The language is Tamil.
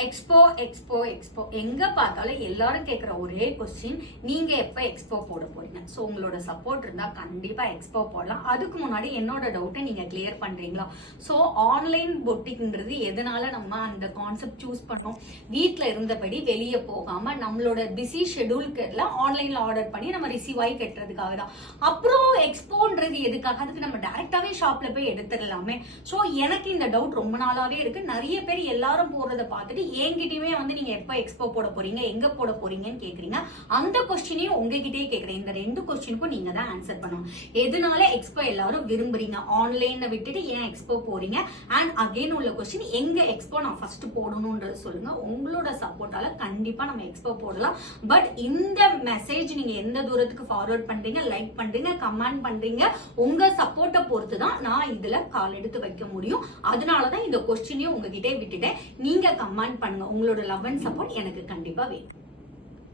எக்ஸ்போ எக்ஸ்போ எக்ஸ்போ எங்க பார்த்தாலும் எல்லாரும் கேட்குற ஒரே கொஸ்டின், நீங்க எப்ப எக்ஸ்போ போட போறீங்க? ஸோ உங்களோட சப்போர்ட் இருந்தா கண்டிப்பா எக்ஸ்போ போடலாம். அதுக்கு முன்னாடி என்னோட டவுட்டை நீங்க கிளியர் பண்றீங்களா? ஸோ ஆன்லைன் பொட்டிக்ன்றது எதனால நம்ம அந்த கான்செப்ட் சூஸ் பண்ணோம்? வீட்டில் இருந்தபடி வெளியே போகாம நம்மளோட பிஸி ஷெடியூல்ல ஆன்லைன்ல ஆர்டர் பண்ணி நம்ம ரிசீவ் ஆகி கட்டுறதுக்காக தான். அப்புறம் எக்ஸ்போன்றது எதுக்காக? அதுக்கு நம்ம டைரக்டாவே ஷாப்ல போய் எடுத்துடலாமே. ஸோ எனக்கு இந்த டவுட் ரொம்ப நாளாவே இருக்கு. நிறைய பேர் எல்லாரும் போறதை பார்த்துட்டு என்கிட்டயுமே வந்து நீங்க எப்ப எக்ஸ்போ போட போறீங்க, எங்க போட போறீங்கன்னு கேக்குறீங்க. அந்த கொஸ்டினையும் உங்ககிட்டயே கேக்குறேன். இந்த ரெண்டு கொஸ்டினுக்கும் நீங்க தான் ஆன்சர் பண்ணணும். எதனால எக்ஸ்போ எல்லாரும் விரும்புறீங்க? ஆன்லைன்ல விட்டுட்டு ஏன் எக்ஸ்போ போறீங்க? அண்ட் அகைன் உள்ள கொஸ்டின், எங்க எக்ஸ்போ நான் ஃபர்ஸ்ட் போடணும்ன்றது சொல்லுங்க. உங்களோட சப்போர்ட்டால கண்டிப்பா நம்ம எக்ஸ்போ போடலாம். பட் இந்த மெசேஜ் நீங்க எந்த தூரத்துக்கு ஃபார்வர்ட் பண்றீங்க, லைக் பண்றீங்க, கமெண்ட் பண்றீங்க, உங்க சப்போர்ட்டை பொறுத்து தான் நான் இதுல கால் எடுத்து வைக்க முடியும். அதனாலதான் இந்த கொஸ்டினையும் உங்ககிட்டே விட்டுட்டேன். நீங்க கமெண்ட் பண்ணுங்க. உங்களோட லவ் அண்ட் சப்போர்ட் எனக்கு கண்டிப்பா வேணும்.